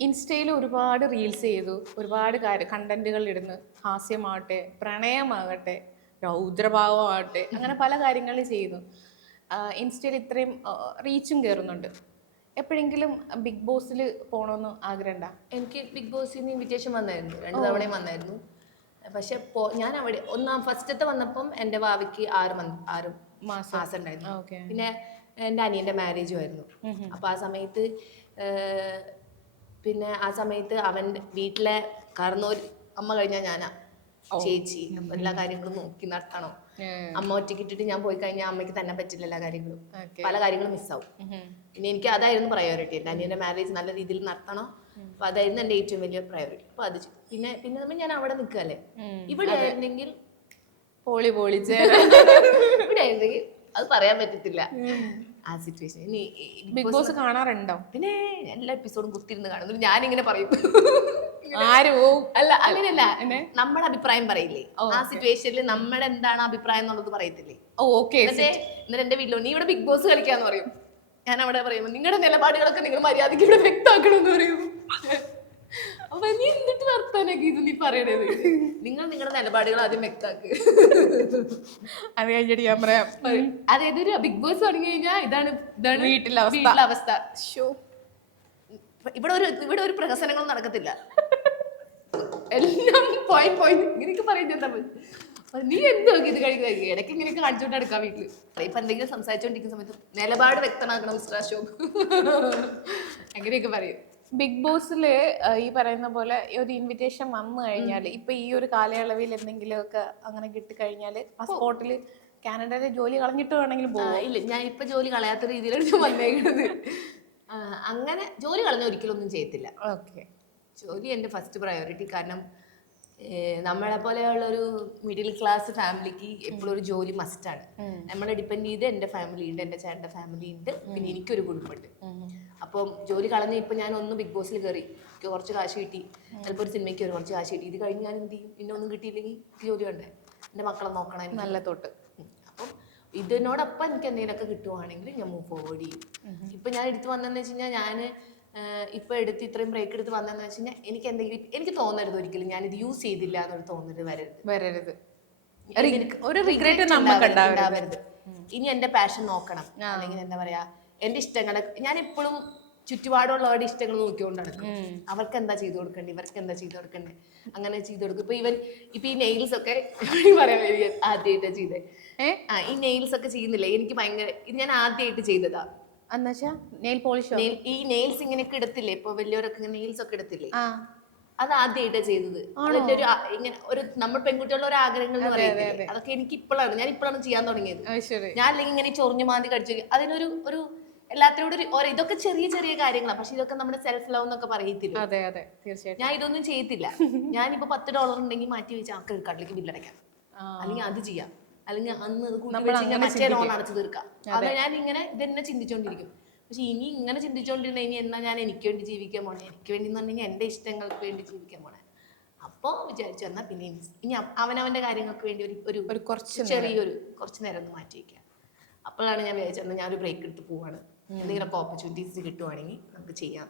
ഇൻസ്റ്റയിൽ ഒരുപാട് റീൽസ് ചെയ്തു, ഒരുപാട് കണ്ടന്റുകൾ ഇടുന്നു. ഹാസ്യമാവട്ടെ, പ്രണയമാകട്ടെ, രൗദ്രഭാവമാകട്ടെ, അങ്ങനെ പല കാര്യങ്ങൾ ചെയ്യുന്നു. ഇൻസ്റ്റയിൽ ഇത്രയും റീച്ചും കയറുന്നുണ്ട്. എപ്പോഴെങ്കിലും ബിഗ് ബോസിൽ പോകണമെന്ന് ആഗ്രഹമുണ്ടോ? എനിക്ക് ബിഗ് ബോസിൽ നിന്ന് ഇൻവിറ്റേഷൻ വന്നായിരുന്നു, 2 തവണയും വന്നായിരുന്നു. പക്ഷെ ഞാൻ അവിടെ ഫസ്റ്റത്തെ വന്നപ്പം എൻ്റെ ഭാവിക്ക് 6 മാസം ഉണ്ടായിരുന്നു. പിന്നെ എൻ്റെ അനിയൻ്റെ മാരേജും ആയിരുന്നു. അപ്പം ആ സമയത്ത് അവൻ വീട്ടിലെ കാരണവർ അമ്മ കഴിഞ്ഞാൽ ഞാനാ ചേച്ചി. അപ്പം എല്ലാ കാര്യങ്ങളും നോക്കി നടത്തണം. അമ്മ ഒറ്റയ്ക്ക് ഇട്ടിട്ട് ഞാൻ പോയി കഴിഞ്ഞാൽ അമ്മയ്ക്ക് തന്നെ പറ്റില്ല എല്ലാ കാര്യങ്ങളും. പല കാര്യങ്ങളും മിസ്സാവും. പിന്നെ എനിക്ക് അതായിരുന്നു പ്രയോറിറ്റി. എൻ്റെ അനിയൻ്റെ മാരേജ് നല്ല രീതിയിൽ നടത്തണം. അപ്പൊ അതായിരുന്നു എൻ്റെ ഏറ്റവും വലിയ പ്രയോറിറ്റി. അപ്പൊ അത് പിന്നെ ഞാൻ അവിടെ നിൽക്കല്ലേ. ഇവിടെ ആയിരുന്നെങ്കിൽ ഇവിടെ ആയിരുന്നെങ്കിൽ അത് പറയാൻ പറ്റത്തില്ല ആ സിറ്റുവേഷൻ. ഇനി ബിഗ് ബോസ് കാണാറുണ്ടോ? പിന്നെ എല്ലാ എപ്പിസോഡും കുത്തിരുന്ന് കാണുന്നു. ഞാനിങ്ങനെ പറയും അല്ല അങ്ങനെയല്ല, നമ്മുടെ അഭിപ്രായം പറയില്ലേ ആ സിറ്റുവേഷനിൽ, നമ്മുടെ എന്താണ് അഭിപ്രായം എന്നുള്ളത് പറയത്തില്ലേ. എന്നിട്ട് എന്റെ വീട്ടിലോ നീ ഇവിടെ ബിഗ് ബോസ് കളിക്കാന്ന് പറയും. ഞാൻ അവിടെ പറയുമ്പോ നിങ്ങളുടെ നിലപാടുകളൊക്കെ നിങ്ങൾ മര്യാദയ്ക്ക് ഇവിടെ വ്യക്തമാക്കണമെന്ന് പറയും. അപ്പൊ നീ എന്നിട്ട് വർത്താനൊക്കെ ഇത് നീ പറയണത്, നിങ്ങൾ നിങ്ങളുടെ നിലപാടുകൾ ആദ്യം വ്യക്തമാക്ക്. അത് കഴിഞ്ഞിട്ട് ഞാൻ പറയാം, അതായത് ഒരു ബിഗ് ബോസ് തുടങ്ങി കഴിഞ്ഞാൽ ഇതാണ് വീട്ടിലെ അവസ്ഥ. ഇവിടെ ഒരു പ്രഹസനങ്ങളും നടക്കത്തില്ല. എല്ലാം പോയിന്റ് ഇങ്ങനെയൊക്കെ പറയുന്നത്. നീ എന്ത് നോക്കി ഇത് കഴിക്കുക, ഇടയ്ക്ക് ഇങ്ങനെയൊക്കെ കാണിച്ചോണ്ട് എടുക്കാം വീട്ടില്. ഇപ്പൊ എന്തെങ്കിലും സംസാരിച്ചോണ്ടിരിക്കുന്ന സമയത്ത് നിലപാട് വ്യക്തമാക്കണം മിസ്റ്റർ അശോക്, അങ്ങനെയൊക്കെ പറയും. ബിഗ് ബോസില് ഈ പറയുന്ന പോലെ ഒരു ഇൻവിറ്റേഷൻ വന്നു കഴിഞ്ഞാൽ, ഇപ്പൊ ഈ ഒരു കാലയളവിൽ എന്തെങ്കിലുമൊക്കെ അങ്ങനെ കിട്ടിക്കഴിഞ്ഞാൽ ആ സ്പോട്ടില് കാനഡയിലെ ജോലി കളഞ്ഞിട്ട് വേണമെങ്കിലും പോകാം. ഇല്ല, ഞാൻ ഇപ്പൊ ജോലി കളയാത്ത രീതിയിലാണ് ഞാൻ വന്നേക്കുന്നത്. അങ്ങനെ ജോലി കളഞ്ഞ ഒരിക്കലും ഒന്നും ചെയ്യത്തില്ല. ജോലി എൻ്റെ ഫസ്റ്റ് പ്രയോറിറ്റി. കാരണം നമ്മളെ പോലെയുള്ള ഒരു മിഡിൽ ക്ലാസ് ഫാമിലിക്ക് എപ്പോഴും ഒരു ജോലി മസ്റ്റാണ്. നമ്മളെ ഡിപ്പെൻഡ് ചെയ്ത് എൻ്റെ ഫാമിലി ഉണ്ട്, എൻ്റെ ചേട്ടൻ്റെ ഫാമിലി ഉണ്ട്, പിന്നെ എനിക്കൊരു കുടുംബമുണ്ട്. അപ്പം ജോലി കളഞ്ഞ് ഇപ്പം ഞാൻ ഒന്ന് ബിഗ് ബോസിൽ കയറി, എനിക്ക് കുറച്ച് കാശ് കിട്ടി, ചിലപ്പോൾ ഒരു സിനിമയ്ക്ക് കയറി കുറച്ച് കാശ് കിട്ടി, ഇത് കഴിഞ്ഞ് ഞാൻ എന്ത് ചെയ്യും? പിന്നെ ഒന്നും കിട്ടിയില്ലെങ്കിൽ എനിക്ക് ജോലി വേണ്ടേ, എൻ്റെ മക്കളെ നോക്കണം നല്ല തൊട്ട്. അപ്പം ഇതിനോടൊപ്പം എനിക്ക് എന്തെങ്കിലുമൊക്കെ കിട്ടുവാണെങ്കിൽ ഞാൻ മൂവ് ഫോർവേഡ് ചെയ്യും. ഇപ്പം ഞാൻ എടുത്ത് വന്നതെന്ന് വെച്ച് കഴിഞ്ഞാൽ, ഞാൻ ഇപ്പം ഇത്രയും ബ്രേക്ക് എടുത്ത് വന്നതെന്ന് വെച്ച് കഴിഞ്ഞാൽ, എനിക്ക് തോന്നരുത് ഒരിക്കലും ഞാനിത് യൂസ് ചെയ്തില്ല എന്നൊരു തോന്നരുത് വരരുത്. ഒരു റിഗ്രറ്റ് നമുക്ക് ഉണ്ടാവരുത്. ഇനി എൻ്റെ പാഷൻ നോക്കണം, അല്ലെങ്കിൽ എന്താ പറയാ, എൻ്റെ ഇഷ്ടങ്ങൾ ഞാൻ എപ്പോഴും ചുറ്റുപാടുള്ളവരുടെ ഇഷ്ടങ്ങൾ നോക്കിക്കൊണ്ട് നടക്കും. അവർക്ക് എന്താ ചെയ്തു കൊടുക്കണ്ടേ, ഇവർക്ക് എന്താ ചെയ്തു കൊടുക്കണ്ടേ, അങ്ങനെ ചെയ്തു കൊടുക്കും. ഇപ്പൊ ഈ നെയിൽസ് ഒക്കെ പറയാൻ ആദ്യമായിട്ടാ ചെയ്തേ. ഈ നെയിൽസ് ഒക്കെ ചെയ്യുന്നില്ലേ, എനിക്ക് ഭയങ്കര ഇത് ഞാൻ ആദ്യമായിട്ട് ചെയ്തതാ. ഈ നെയിൽസ് ഇങ്ങനെയൊക്കെ ഇടത്തില്ലേ, ഇപ്പൊ വലിയവരൊക്കെ നെയിൽസ് ഒക്കെ ഇടത്തില്ലേ, അത് ആദ്യമായിട്ടാ ചെയ്തത്. അതിന്റെ ഇങ്ങനെ നമ്മൾ പെൺകുട്ടികളുടെ ഒരു ആഗ്രഹങ്ങൾ എന്ന് പറയുന്നത്, അതൊക്കെ എനിക്ക് ഞാൻ ഇപ്പോഴാണ് ചെയ്യാൻ തുടങ്ങിയത്. ഞാൻ അല്ലെങ്കിൽ ഇങ്ങനെ ചൊറിഞ്ഞു മാന്തി കടിച്ചു, അതിനൊരു എല്ലാത്തിനോടും ഇതൊക്കെ ചെറിയ ചെറിയ കാര്യങ്ങളാണ്. പക്ഷെ ഇതൊക്കെ നമ്മുടെ സെൽഫ് ലവ് എന്നൊക്കെ പറയത്തില്ല. ഞാൻ ഇതൊന്നും ചെയ്യത്തില്ല. ഞാനിപ്പോ $10 ഉണ്ടെങ്കിൽ മാറ്റി വെച്ചാൽ കടലേക്ക് ബില്ലടയ്ക്കാം, അല്ലെങ്കിൽ അത് ചെയ്യാം, അല്ലെങ്കിൽ അന്ന് മറ്റേ ലോൺ അടച്ചു തീർക്കാം. അത് ഞാൻ ഇങ്ങനെ ഇതെന്നെ ചിന്തിച്ചോണ്ടിരിക്കും. പക്ഷെ ഇനി ഇങ്ങനെ ചിന്തിച്ചോണ്ടിരുന്ന ഇനി എന്നാ ഞാൻ എനിക്ക് വേണ്ടി ജീവിക്കാൻ പോണേ, എനിക്ക് വേണ്ടി എന്ന് പറഞ്ഞാൽ എൻ്റെ ഇഷ്ടങ്ങൾക്ക് വേണ്ടി ജീവിക്കാൻ പോണേ. അപ്പോൾ വിചാരിച്ചു എന്നാൽ പിന്നെ ഇനി അവനവൻ്റെ കാര്യങ്ങൾക്ക് വേണ്ടി ഒരു കുറച്ച് നേരം ഒന്ന് മാറ്റി വയ്ക്കാം. അപ്പോഴാണ് ഞാൻ വിചാരിച്ചത് ഞാനൊരു ബ്രേക്ക് എടുത്ത് പോവാണ്, എന്തെങ്കിലുമൊക്കെ ഓപ്പർച്യൂണിറ്റീസ് കിട്ടുവാണെങ്കിൽ നമുക്ക് ചെയ്യാം.